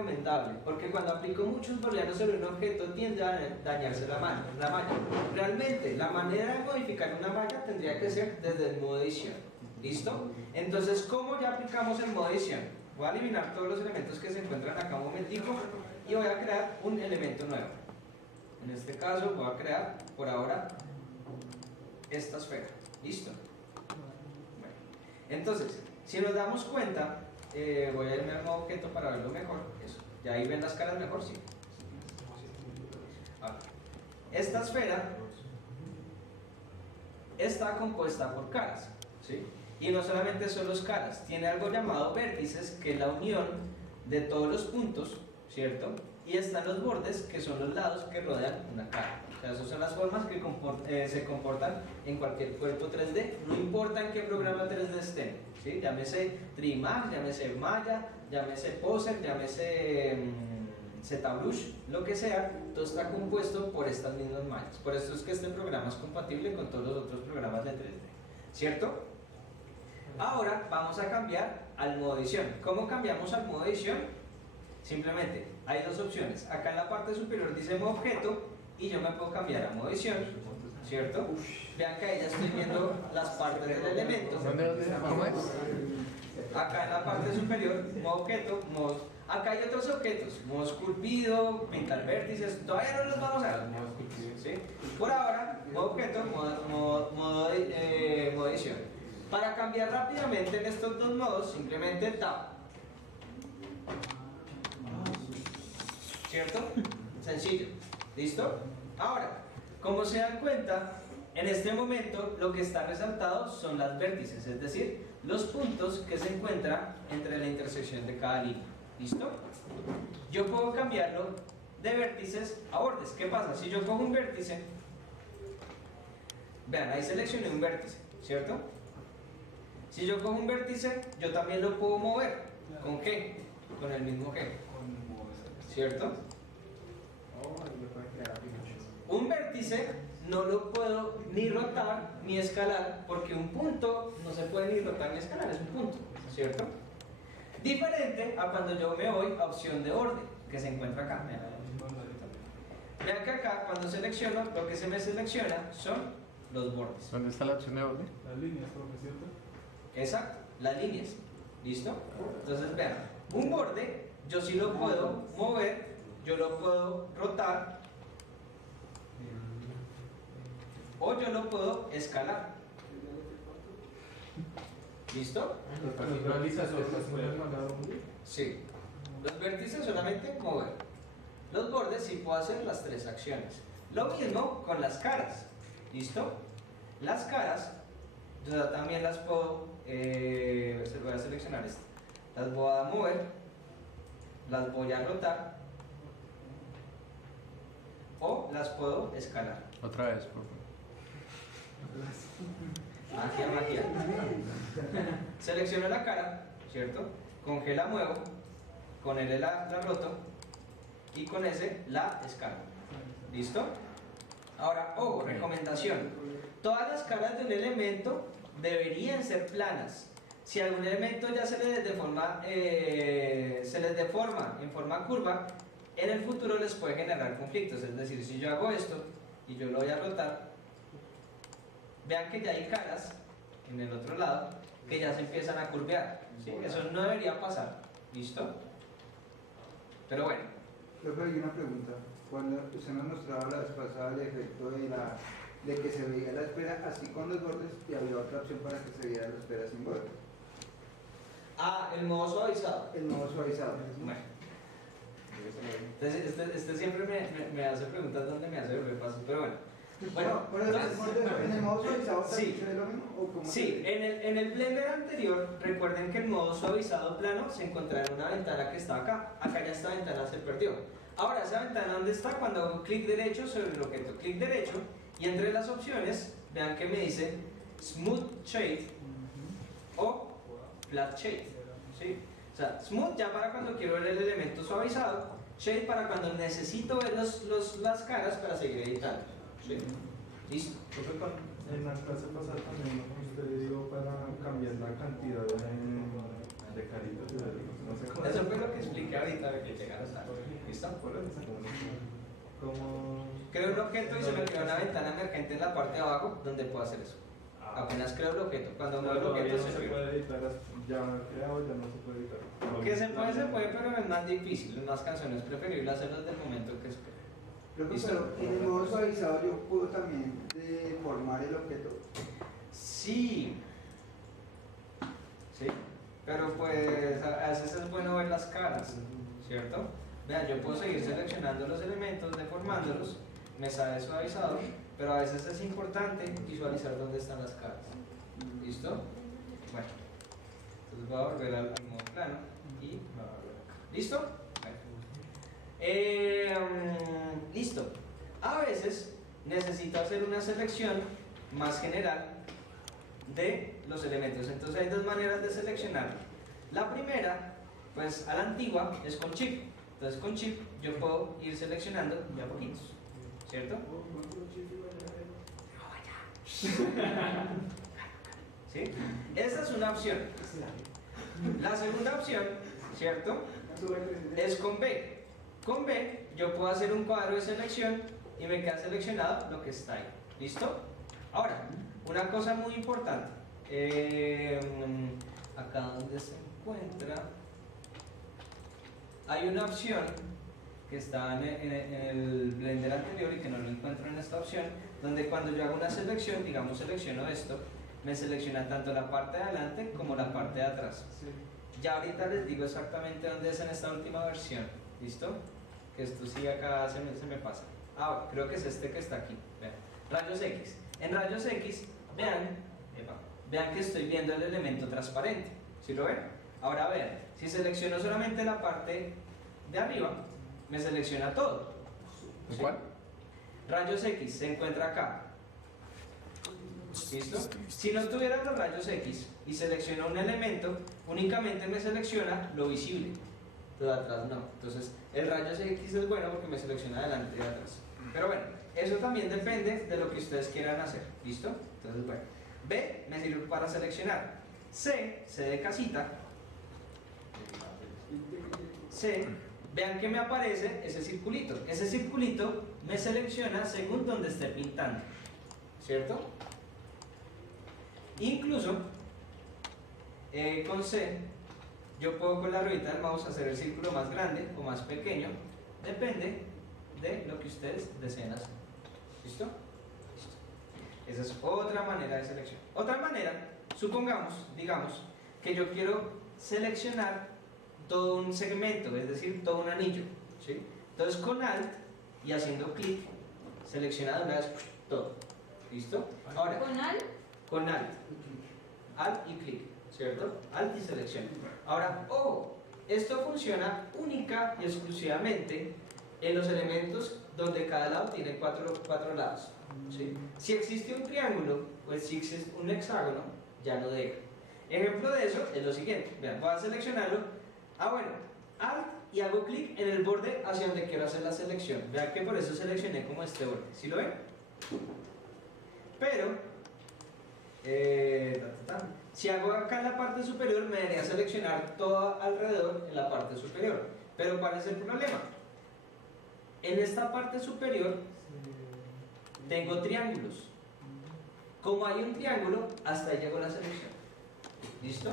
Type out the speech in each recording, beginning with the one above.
recomendable, porque cuando aplico muchos booleanos sobre un objeto tiende a dañarse la malla. Realmente, la manera de modificar una malla tendría que ser desde el modo edición. ¿Listo? Entonces, ¿cómo ya aplicamos el modo edición? Voy a eliminar todos los elementos que se encuentran acá un momentico y voy a crear un elemento nuevo. En este caso voy a crear, por ahora, esta esfera. ¿Listo? Bueno, entonces, si nos damos cuenta, voy a irme al nuevo objeto para verlo mejor. Eso. ¿Ya ahí ven las caras mejor? Sí. Ahora, esta esfera está compuesta por caras, ¿sí? Y no solamente son los caras, tiene algo llamado vértices, que es la unión de todos los puntos, ¿cierto? Y están los bordes, que son los lados que rodean una cara. O sea, esas son las formas que se comportan en cualquier cuerpo 3D, no importa en qué programa 3D estén, ¿sí? Llámese Trimax, llámese Maya, llámese Poser, llámese ZBrush, lo que sea, todo está compuesto por estas mismas mallas. Por eso es que este programa es compatible con todos los otros programas de 3D, ¿cierto? Ahora vamos a cambiar al modo edición. ¿Cómo cambiamos al modo edición? Simplemente hay dos opciones. Acá en la parte superior dice modo objeto y yo me puedo cambiar a modo edición, ¿cierto? Vean que ahí ya estoy viendo las partes del elemento. ¿Cómo es? Acá en la parte superior, modo objeto, modo... Acá hay otros objetos, modo esculpido, pintar vértices, todavía no los vamos a ver. ¿Sí? Por ahora, modo objeto, modo edición. Para cambiar rápidamente en estos dos modos, simplemente tab. ¿Cierto? Sencillo. ¿Listo? Ahora, como se dan cuenta, en este momento lo que está resaltado son las vértices, es decir, los puntos que se encuentran entre la intersección de cada línea. ¿Listo? Yo puedo cambiarlo de vértices a bordes. ¿Qué pasa? Si yo cojo un vértice, vean, ahí seleccioné un vértice, ¿cierto? Si yo cojo un vértice, yo también lo puedo mover. ¿Con qué? Con el mismo G, ¿cierto? Un vértice no lo puedo ni rotar ni escalar, porque un punto no se puede ni rotar ni escalar, es un punto, ¿cierto? Diferente a cuando yo me voy a opción de orden, que se encuentra acá. Vean que acá, cuando selecciono, lo que se me selecciona son los bordes. ¿Dónde está la opción de orden? Las líneas, ¿cierto? Exacto, las líneas. ¿Listo? Entonces vean, un borde yo sí lo puedo mover, yo lo puedo rotar o yo lo puedo escalar. ¿Listo? Sí. Los vértices solamente mover. Los bordes sí puedo hacer las tres acciones. Lo mismo con las caras. ¿Listo? Las caras yo también las puedo, voy a seleccionar esta. Las voy a mover, las voy a rotar o las puedo escalar. Otra vez, por favor. Magia. Selecciono la cara, ¿cierto? Con G la muevo, con L la roto y con S la escalo. ¿Listo? Ahora, ojo, recomendación. Todas las caras de un elemento deberían ser planas. Si algún elemento ya se les deforma en forma curva, en el futuro les puede generar conflictos. Es decir, si yo hago esto y yo lo voy a rotar, vean que ya hay caras en el otro lado que ya se empiezan a curvear, ¿sí? Eso no debería pasar. ¿Listo? Pero bueno. Profe, hay una pregunta. Cuando usted nos mostraba la vez pasada el efecto de que se veía la esfera así con los bordes y había otra opción para que se viera la esfera sin bordes. Ah, el modo suavizado. El modo suavizado. Bueno. Entonces, este siempre me hace preguntas donde me hace volver paso, pero bueno. ¿En el modo suavizado también sí, se ve lo mismo? ¿O cómo sí, en el Blender anterior, recuerden que el modo suavizado plano se encontraba en una ventana que estaba acá. Acá ya esta ventana se perdió. Ahora, esa ventana, ¿dónde está? Cuando hago clic derecho sobre el objeto, clic derecho, y entre las opciones, vean que me dice Smooth Shade o Flat Shade, ¿sí? O sea, Smooth ya para cuando quiero ver el elemento suavizado, Shade para cuando necesito ver las caras para seguir editando, ¿sí? ¿Listo? En la clase pasada también usted dio para cambiar la cantidad de caritas. Eso fue lo que expliqué ahorita de que llegaras a... ¿Listo? Como... Creo un objeto y se me crea una ventana emergente en la parte de abajo donde puedo hacer eso. Apenas creo el objeto. Cuando muevo el Todavía objeto no se se sube. puede editar, ya creado, ya no se puede editar. Que se puede, pero es más difícil, es más cansón, es preferible hacerlo desde el momento que espero. Pero en el modo suavizado yo puedo también deformar el objeto. Sí. Sí. Pero pues a veces es bueno ver las caras, ¿cierto? Vean, yo puedo seguir seleccionando los elementos, deformándolos, me sale suavizado, pero a veces es importante visualizar dónde están las caras. ¿Listo? Bueno, entonces voy a volver al modo plano y voy a volver acá. ¿Listo? Bueno. Listo. A veces necesito hacer una selección más general de los elementos. Entonces hay dos maneras de seleccionar. La primera, pues a la antigua, es con chip. Entonces con chip yo puedo ir seleccionando de a poquitos, ¿cierto? ¿Sí? Esa es una opción. La segunda opción, ¿cierto? Es con B. Con B yo puedo hacer un cuadro de selección y me queda seleccionado lo que está ahí. ¿Listo? Ahora, una cosa muy importante. Acá donde se encuentra, hay una opción que está en el Blender anterior y que no lo encuentro en esta opción, donde cuando yo hago una selección, digamos selecciono esto, me selecciona tanto la parte de adelante como la parte de atrás. Ya ahorita les digo exactamente dónde es en esta última versión. ¿Listo? Que esto sí acá se me pasa. Ah, creo que es este que está aquí. Vean. Rayos X. En rayos X, vean que estoy viendo el elemento transparente. ¿Sí lo ven? Ahora vean, si selecciono solamente la parte de arriba, me selecciona todo. ¿Sí? ¿Cuál? Rayos X se encuentra acá. ¿Listo? Si no tuviera los rayos X y selecciono un elemento, únicamente me selecciona lo visible. Lo de atrás no. Entonces, el rayos X es bueno porque me selecciona adelante y atrás. Pero bueno, eso también depende de lo que ustedes quieran hacer. ¿Listo? Entonces, bueno. B me sirve para seleccionar. C de casita. C, vean que me aparece ese circulito. Ese circulito me selecciona según donde esté pintando. ¿Cierto? Incluso, con C, yo puedo con la ruedita del mouse hacer el círculo más grande o más pequeño. Depende de lo que ustedes deseen hacer. ¿Listo? Listo. Esa es otra manera de selección. Otra manera, supongamos, digamos, que yo quiero seleccionar todo un segmento, es decir, todo un anillo. ¿Sí? Entonces con Alt y haciendo clic, selecciona de una vez todo. ¿Listo? Ahora, ¿Con Alt? con Alt. Alt y clic, ¿cierto? Alt y selección. Ahora, esto funciona única y exclusivamente en los elementos donde cada lado tiene cuatro lados. ¿Sí? Si existe un triángulo o si existe un hexágono, ya no deja. Ejemplo de eso es lo siguiente. Vean, voy a seleccionarlo. Bueno, Alt y hago clic en el borde hacia donde quiero hacer la selección. Vean que por eso seleccioné como este borde. ¿Sí lo ven? Pero, si hago acá en la parte superior, me debería seleccionar todo alrededor en la parte superior. Pero ¿cuál es el problema? En esta parte superior tengo triángulos. Como hay un triángulo, hasta ahí llegó la selección. ¿Listo?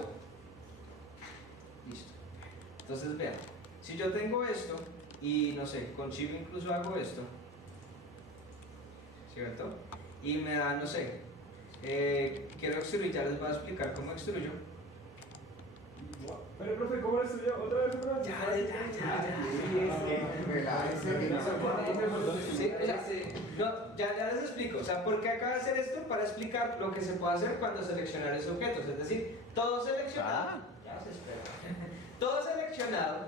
Listo. Entonces vean, si yo tengo esto y no sé, con Shift incluso hago esto, ¿cierto? Y me da, no sé, quiero extruir, ya les voy a explicar cómo extruyo. Pero profe, ¿cómo lo estudió? ¿Otra vez? Sí, ya les explico. O sea, ¿por qué acabo de hacer esto? Para explicar lo que se puede hacer cuando seleccionar esos objetos. Es decir, todo seleccionado. Ya se espera. Todo seleccionado,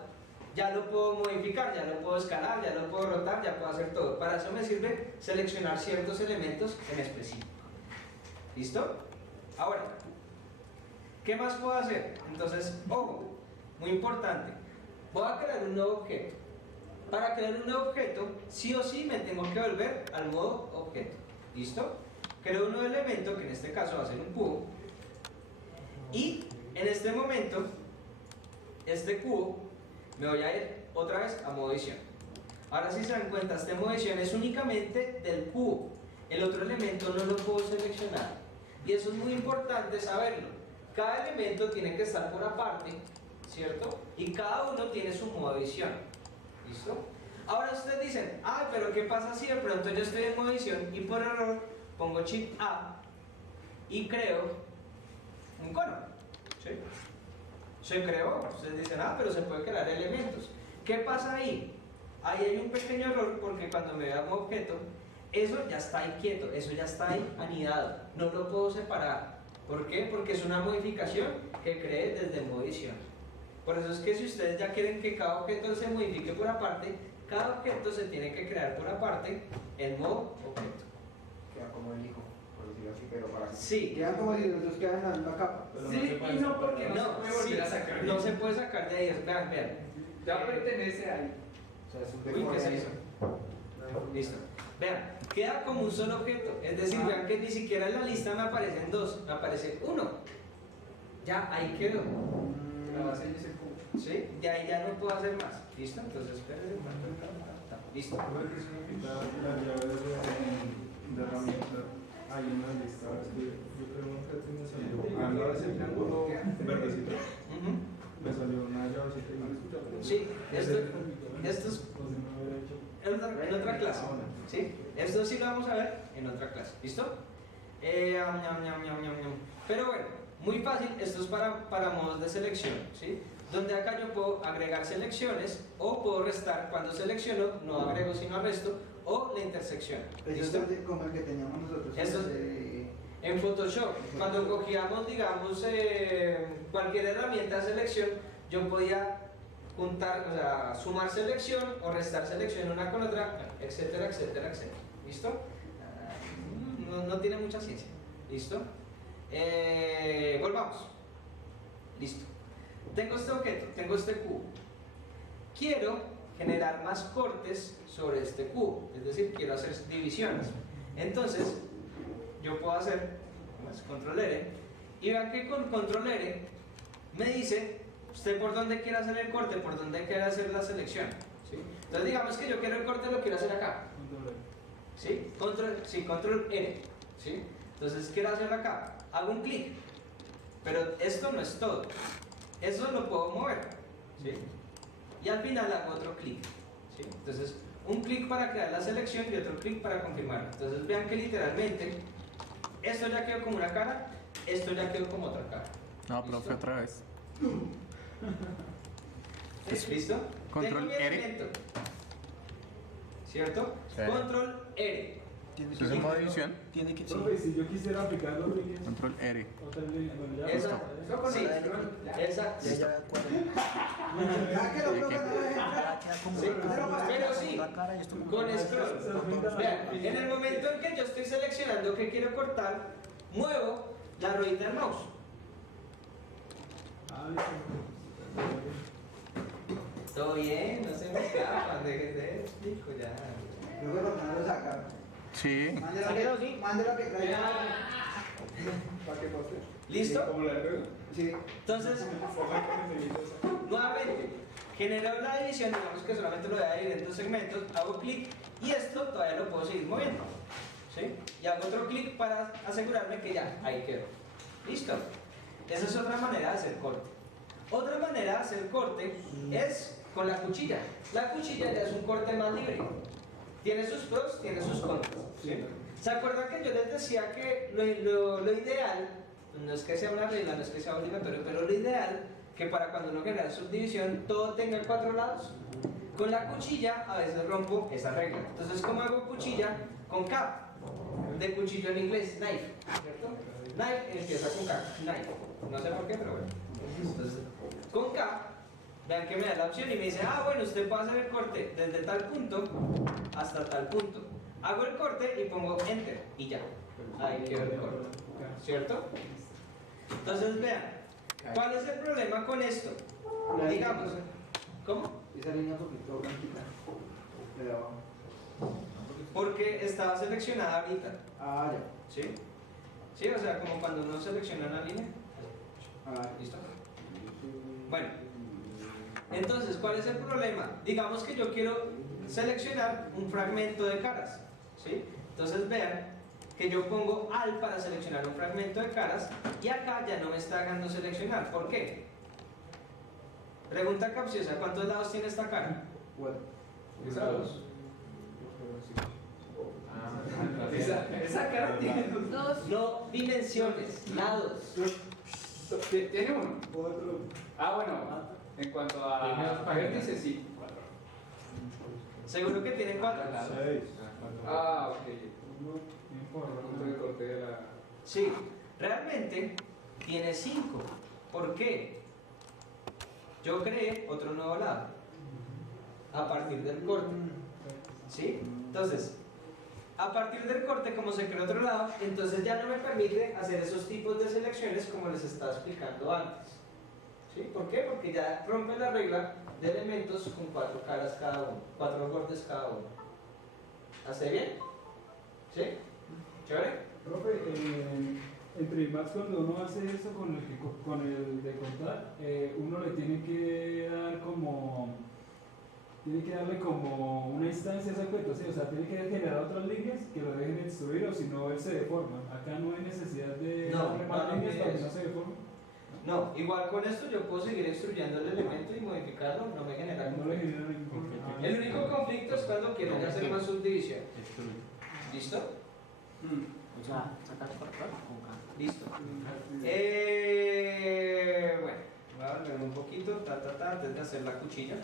ya lo puedo modificar, ya lo puedo escalar, ya lo puedo rotar, ya puedo hacer todo. Para eso me sirve seleccionar ciertos elementos en específico. ¿Listo? Ahora, ¿qué más puedo hacer? Entonces, ojo, muy importante. Voy a crear un nuevo objeto. Para crear un nuevo objeto, sí o sí me tengo que volver al modo objeto. ¿Listo? Creo un nuevo elemento, que en este caso va a ser un cubo. Y en este momento, este cubo, me voy a ir otra vez a modo edición. Ahora si se dan cuenta, este modo edición es únicamente del cubo. El otro elemento no lo puedo seleccionar. Y eso es muy importante saberlo. Cada elemento tiene que estar por aparte, ¿cierto? Y cada uno tiene su modo edición. ¿Listo? Ahora ustedes dicen, ah, pero ¿qué pasa si de pronto yo estoy en modo edición y por error pongo Shift A y creo un cono? ¿Sí? Se creó, ustedes dicen, ah, pero se puede crear elementos. ¿Qué pasa ahí? Ahí hay un pequeño error porque cuando me vea un objeto, eso ya está ahí quieto, eso ya está ahí anidado, no lo puedo separar. ¿Por qué? Porque es una modificación que creé desde modo edición. Por eso es que si ustedes ya quieren que cada objeto se modifique por aparte, cada objeto se tiene que crear por aparte en modo objeto. Queda como el hijo, por decirlo así, pero para Sí. quedan como si los dos quedan en la misma capa. Pero Sí, se puede y no, separar. porque no se puede volver a sacar. No se puede sacar de ahí, vean, vean. Ya pertenece ahí. O sea, es un Uy, ¿qué decore se ahí. hizo? Listo. Vean, queda como un solo objeto. Es decir, vean que ni siquiera en la lista me aparecen dos, me aparece uno. Ya, ahí quedó. La base es el cubo. ¿Sí? De ahí ya no puedo hacer más. ¿Listo? Entonces, espérense. Listo. Creo que se me quita las llaves de herramientas. Hay una lista. Yo creo que me salió. Al lado de ese triángulo verdecito, Ujú. me salió una llavecita y me escucha. Sí, esto es O si no hubiera hecho. en otra clase. ¿Sí? Esto sí lo vamos a ver en otra clase. ¿Listo? Pero bueno, muy fácil. Esto es para modos de selección. ¿Sí? Donde acá yo puedo agregar selecciones o puedo restar. Cuando selecciono, no agrego sino resto o la intersección. Eso ¿Listo? es como el que teníamos nosotros. Eso- En Photoshop, cuando cogíamos, digamos, cualquier herramienta de selección, yo podía juntar, o sea, sumar selección o restar selección una con otra, etcétera, etcétera, etcétera. ¿Listo? No tiene mucha ciencia. ¿Listo? Volvamos. Listo. Tengo este objeto, tengo este cubo. Quiero generar más cortes sobre este cubo, es decir, quiero hacer divisiones. Entonces, yo puedo hacer más control R y vean que con control R me dice usted por dónde quiere hacer el corte, por dónde quiere hacer la selección, ¿sí? Entonces digamos que yo quiero el corte, lo quiero hacer acá, ¿sí? Control R, ¿sí? Entonces quiero hacerlo acá, hago un clic, pero esto no es todo, eso lo puedo mover, ¿sí? Y al final hago otro clic, ¿sí? Entonces un clic para crear la selección y otro clic para confirmarla. Entonces vean que literalmente esto ya quedó como una cara, esto ya quedó como otra cara. No, ¿Listo? profe, otra vez. ¿Listo? Control Tengo mi R. elemento, ¿cierto? Sí. Control R. ¿Eso es en modo edición? Tiene que Profe, si yo quisiera aplicar los líneas, Control R. otra línea, bueno, ya. Esa, sí, esa, Ya, ya, ¿cuál Ah, que lo ¿De profe qué? no lo deja. ya queda como Sí, pero sí, la cara y esto como con scroll. Vean, en el momento en que yo estoy seleccionando que quiero cortar, muevo la ruedita del mouse. Ah, listo. Todo bien, no se me escapan, dejen de explico ya. Luego lo que no lo saca. Sí. Mándelo que traiga. ¿Para qué poste? ¿Listo? Como la regla. Sí. Entonces, nuevamente, generó la división, digamos que solamente lo voy a dividir en dos segmentos, hago clic y esto todavía lo puedo seguir moviendo. ¿Sí? Y hago otro clic para asegurarme que ya, ahí quedó. ¿Listo? Esa es otra manera de hacer corte. Otra manera de hacer corte es con la cuchilla. La cuchilla ya es un corte más libre. Tiene sus pros, tiene sus contras. ¿Sí? ¿Se acuerdan que yo les decía que lo ideal, no es que sea una regla, no es que sea obligatorio, pero lo ideal, que para cuando uno genera subdivisión, todo tenga 4 lados? Con la cuchilla a veces rompo esa regla. Entonces, ¿cómo hago cuchilla? Con K. De cuchillo en inglés, knife. ¿Cierto? Knife empieza con K. Knife. No sé por qué, pero bueno. Entonces, con K, vean que me da la opción y me dice, ah, bueno, usted puede hacer el corte desde tal punto hasta tal punto. Hago el corte y pongo Enter y ya. Ahí quedó el corte. ¿Cierto? Entonces, vean, ¿cuál es el problema con esto? Digamos, ¿cómo? Esa línea un poquito blanquita. De abajo. Porque estaba seleccionada ahorita. Ah, ya. ¿Sí? Sí, o sea, como cuando uno selecciona una línea. Ah, ¿Listo? Bueno, Entonces, ¿cuál es el problema? Digamos que yo quiero seleccionar un fragmento de caras, ¿sí? Entonces vean que yo pongo al para seleccionar un fragmento de caras y acá ya no me está dejando seleccionar. ¿Por qué? Pregunta capciosa, ¿cuántos lados tiene esta cara? Bueno, Esa dos. Esa cara tiene dos. No dimensiones, lados. Tiene uno. Otro. Ah, bueno. En cuanto a vértices, sí. Seguro que tiene 4. 6. Ah, ok. No Punto de corte de la. Sí, realmente tiene 5. ¿Por qué? Yo creé otro nuevo lado a partir del corte. ¿Sí? Entonces, a partir del corte, como se creó otro lado, entonces ya no me permite hacer esos tipos de selecciones como les estaba explicando antes. ¿Sí? ¿Por qué? Porque ya rompe la regla de elementos con 4 caras cada uno, 4 bordes cada uno. ¿Hasta ahí bien? ¿Sí? ¿Chévere? Profe, entre más cuando uno hace eso con el de contar, uno le tiene que dar como, tiene que darle como una instancia a ese objeto, ¿sí? O sea, tiene que generar otras líneas que lo dejen extruir o si no él se deforma. Acá no hay necesidad de No, darle más no, líneas no para que es. no se deforme. No, igual con esto yo puedo seguir extruyendo el elemento y modificarlo, no me genera No le genera ningún conflicto. El único conflicto es cuando quiero ya hacer más subdivisión. ¿Listo? O sea, sacar por acá con K. Listo. Bueno, voy a volver un poquito, antes de hacer la cuchilla.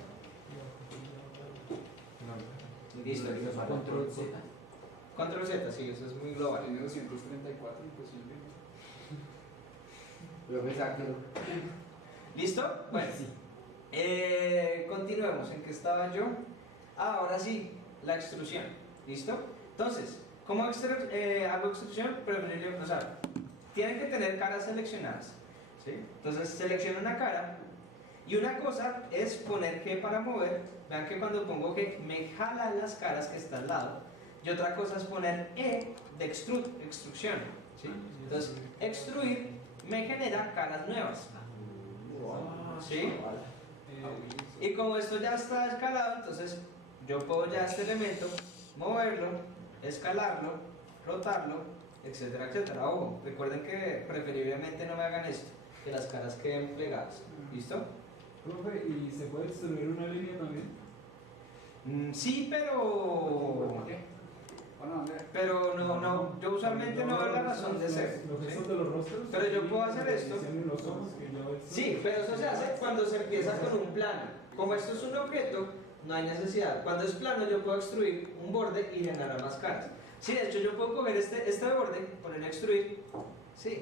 Listo, Control Z. Control Z, sí, eso es muy global. Tiene 234, imposible. profe, sáquelo. ¿Listo? Bueno, continuemos. ¿En qué estaba yo? Ahora sí, la extrusión. ¿Listo? Entonces, ¿cómo hago extrusión? Preferible, o sea, tienen que tener caras seleccionadas. ¿Sí? Entonces, selecciono una cara. Y una cosa es poner G para mover. Vean que cuando pongo G me jala las caras que está al lado. Y otra cosa es poner E de extrusión. ¿Sí? Entonces, extruir me genera caras nuevas. ¿Sí? Y como esto ya está escalado, entonces yo puedo ya este elemento moverlo, escalarlo, rotarlo, etcétera, etcétera. Ojo, recuerden que preferiblemente no me hagan esto, que las caras queden plegadas. ¿Listo? Profe, ¿y se puede extruir una línea también? Sí, pero no, yo usualmente no veo la razón de ser. Los ¿sí? gestos de los rostros. Pero yo puedo hacer esto. Diciendo los ojos, que yo extruyo. Sí, pero eso se hace cuando se empieza con un plano. Como esto es un objeto, no hay necesidad. Cuando es plano yo puedo extruir un borde y generar más caras. Sí, de hecho yo puedo coger este borde, poner extruir, sí.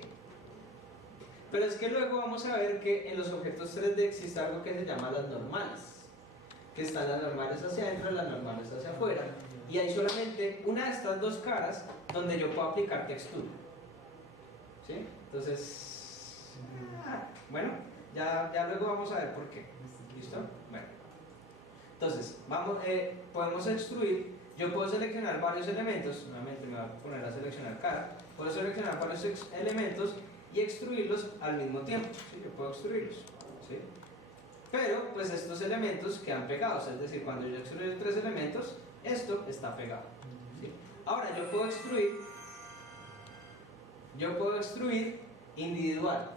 Pero es que luego vamos a ver que en los objetos 3D existe algo que se llama las normales. Que están las normales hacia adentro y las normales hacia afuera. Y hay solamente una de estas dos caras donde yo puedo aplicar textura. ¿Sí? Entonces, bueno, ya luego vamos a ver por qué. ¿Listo? Bueno. Entonces, podemos extruir. Yo puedo seleccionar varios elementos. Nuevamente me voy a poner a seleccionar cara. Puedo seleccionar varios elementos y extruirlos al mismo tiempo. ¿Sí? Yo puedo extruirlos. ¿Sí? Pero, pues estos elementos quedan pegados. Es decir, cuando yo extruyo 3 elementos, esto está pegado. ¿Sí? Ahora, yo puedo extruir individual.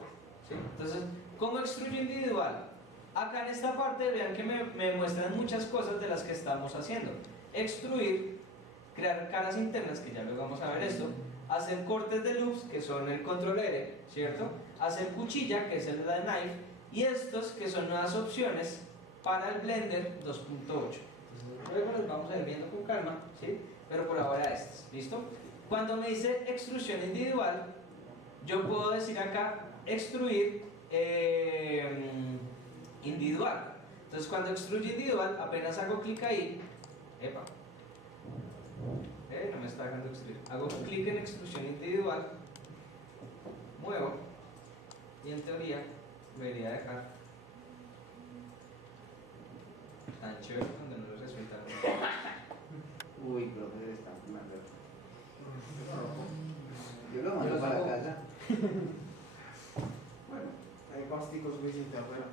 ¿Sí? Entonces, ¿cómo extruyo individual? Acá en esta parte vean que me muestran muchas cosas de las que estamos haciendo. Extruir, crear caras internas, que ya luego vamos a ver esto, hacer cortes de loops, que son el control R, ¿cierto? Hacer cuchilla, que es el de knife, y estos que son nuevas opciones para el Blender 2.8. Luego los vamos a ir viendo con calma, ¿sí? Pero por ahora estas, ¿listo? Cuando me dice extrusión individual, yo puedo decir acá extruir individual. Entonces cuando extruye individual, apenas hago clic ahí, epa, no me está dejando extruir. Hago clic en extrusión individual, muevo y en teoría debería dejar tan chévere cuando no lo resulta. Uy, profe, se está fumando. Yo lo mando para la casa. Bueno, hay pastico suficiente afuera.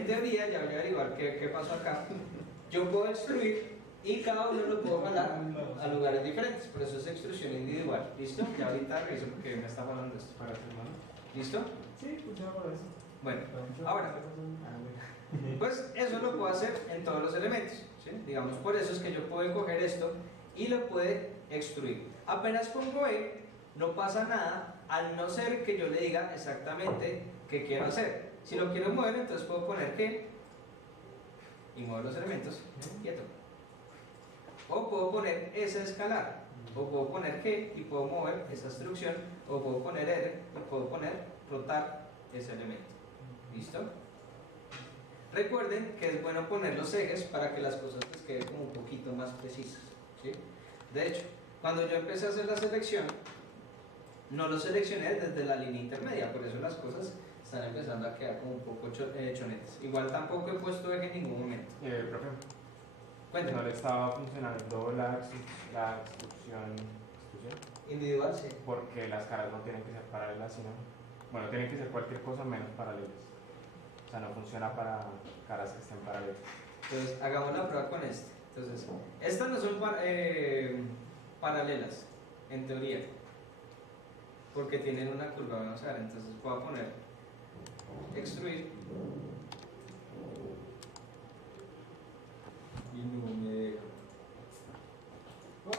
en teoría, ya voy a averiguar qué pasó acá, yo puedo extruir y cada uno lo puedo jalar a lugares diferentes, por eso es extrusión individual. ¿Listo? Ya ahorita reviso porque me está falando esto. Para hacer mano. ¿Listo? Sí, funciona para eso. Bueno, Para muchas ahora, cosas. pues eso lo puedo hacer en todos los elementos, ¿sí? Digamos, por eso es que yo puedo coger esto y lo puedo extruir. Apenas pongo E, no pasa nada, al no ser que yo le diga exactamente qué quiero hacer. Si lo quiero mover, entonces puedo poner que y muevo los elementos, quieto. O puedo poner S escalar, o puedo poner G y puedo mover esa instrucción, o puedo poner R y puedo poner rotar ese elemento. ¿Listo? Recuerden que es bueno poner los ejes para que las cosas les queden como un poquito más precisas, ¿sí? De hecho, cuando yo empecé a hacer la selección, no lo seleccioné desde la línea intermedia, por eso las cosas están empezando a quedar como un poco chonetas. Igual tampoco he puesto eje en ningún momento. Profe, Cuéntame. no le estaba funcionando la extrusión Individual, sí. porque las caras no tienen que ser paralelas, sino, bueno, tienen que ser cualquier cosa menos paralelas. O sea, no funciona para caras que estén paralelas. Entonces, hagamos la prueba con este. Entonces, estas no son paralelas, en teoría, porque tienen una curva. Vamos a ver, entonces puedo poner extruir y no me deja. Voy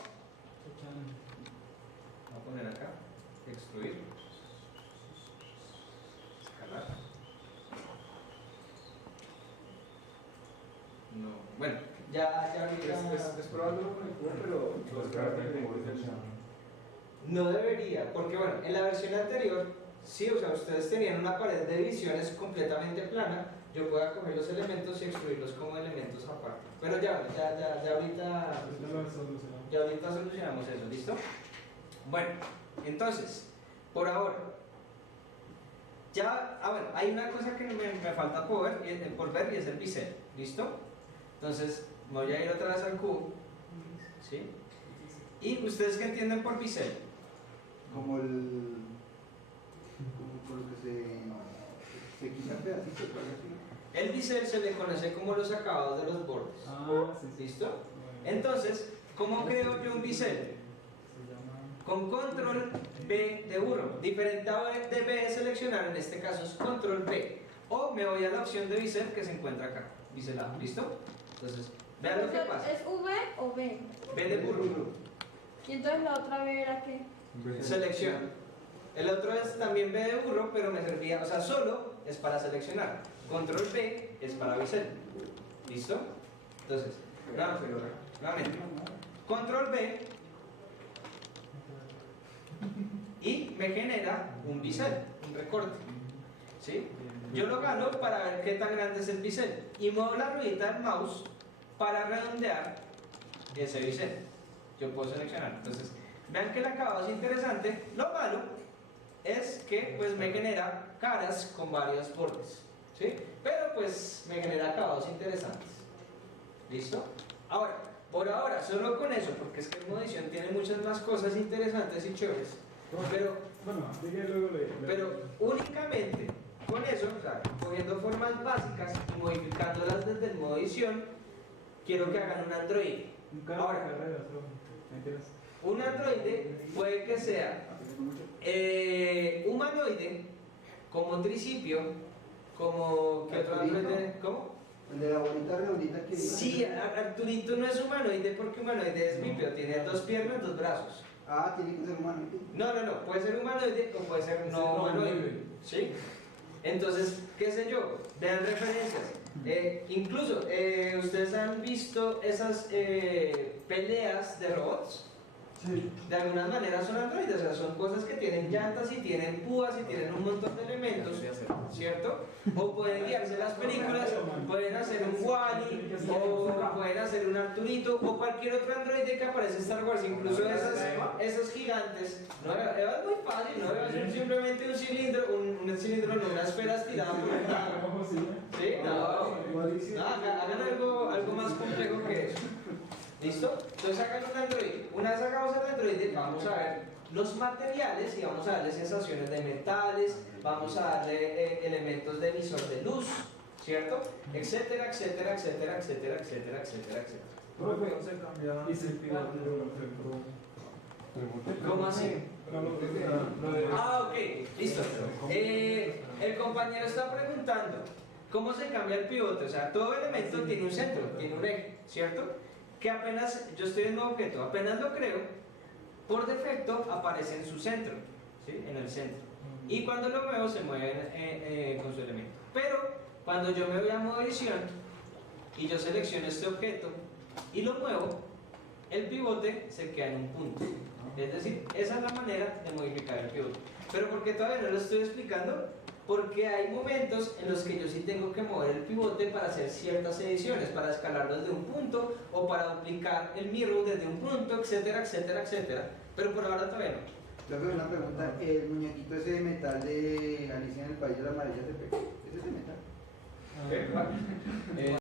a poner acá extruir, escalar. No, bueno, ya Es probándolo con el cubo, pero los caras tienen como función. no debería, porque bueno, en la versión anterior, sí, o sea, ustedes tenían una pared de divisiones completamente plana, yo puedo coger los elementos y extruirlos como elementos aparte. Pero ya ahorita solucionamos eso, ¿listo? Bueno, entonces, por ahora, ya, bueno, hay una cosa que me falta por ver y es el bisel, ¿listo? Entonces, voy a ir otra vez al cubo, ¿sí? ¿Y ustedes qué entienden por bisel? Como por lo que se quitan pedacitos, algo así. El bisel se le conoce como los acabados de los bordes, Ah, sí, sí. ¿listo? Entonces, ¿cómo creo yo un bisel? Con control B de burro. Diferentado de B de seleccionar, en este caso es control B. O me voy a la opción de bisel que se encuentra acá, biselado, ¿listo? Entonces, vean lo que pasa. ¿Es V o B? B de burro. Y entonces la otra B era qué? Selección. El otro es también B de burro, pero me servía, o sea, solo es para seleccionar. Control B es para bisel. ¿Listo? Entonces, nuevamente. Control B y me genera un bisel, un recorte. ¿Sí? Yo lo gano para ver qué tan grande es el bisel y muevo la ruedita del mouse para redondear ese bisel. Yo puedo seleccionar. Entonces, vean que el acabado es interesante. Lo malo es que pues me genera caras con varios bordes, ¿sí? Pero pues me genera acabados interesantes. ¿Listo? Ahora, por ahora, solo con eso, porque es que el modo edición tiene muchas más cosas interesantes y chéveres. Pero Bueno, diga luego pero únicamente con eso, o sea, cogiendo formas básicas y modificándolas desde el modo edición, quiero que hagan un androide. Un carro Ahora, de carreras, mentiras. un androide puede que sea humanoide, como tricipio, como ¿qué otro androide? ¿Cómo? El de la bolita redondita que... Sí, Arturito no es humanoide porque humanoide es bípedo, tiene 2 piernas, 2 brazos. Ah, tiene que ser humano. No, puede ser humanoide o puede ser no humanoide. ¿Sí? Entonces, qué sé yo, vean referencias. Incluso, ¿ustedes han visto esas peleas de robots? Sí. De alguna manera son androides, o sea, son cosas que tienen llantas y tienen púas y tienen un montón de elementos, ¿cierto? O pueden guiarse las películas, pueden hacer un Wall-E, o pueden hacer un Arturito, o cualquier otro androide que aparece en Star Wars, incluso esos gigantes. No, es muy fácil, ¿no? Es simplemente un cilindro, un cilindro, no una esfera estirada por un lado. ¿Cómo se llama? ¿Sí? No, hagan algo más complejo que eso. ¿Listo? Entonces hagan un androide. Una vez hagamos el androide, vamos a ver los materiales y vamos a darle sensaciones de metales, vamos a darle elementos de emisor de luz, ¿cierto? Etcétera, etcétera, etcétera, etcétera, etcétera, etcétera, etcétera. Profe, ¿Cómo se cambia y si- el pivote de un centro? ¿Cómo así? lo de- Ok, listo. El compañero está preguntando, ¿cómo se cambia el pivote? O sea, todo elemento tiene un centro, tiene un eje, ¿cierto? Que apenas, yo estoy en un objeto, apenas lo creo, por defecto aparece en su centro, ¿sí? En el centro. Y cuando lo muevo se mueve con su elemento. Pero cuando yo me voy a modo edición y yo selecciono este objeto y lo muevo, el pivote se queda en un punto. Es decir, esa es la manera de modificar el pivote. Pero ¿por qué todavía no lo estoy explicando? Porque hay momentos en los que yo sí tengo que mover el pivote para hacer ciertas ediciones, para escalarlo desde un punto o para duplicar el mirror desde un punto, etcétera, etcétera, etcétera. Pero por ahora todavía no. Entonces, una pregunta, ¿el muñequito ese de metal de Alicia en el País de las Maravillas de Pepe? ¿Es ese metal? ¿Qué?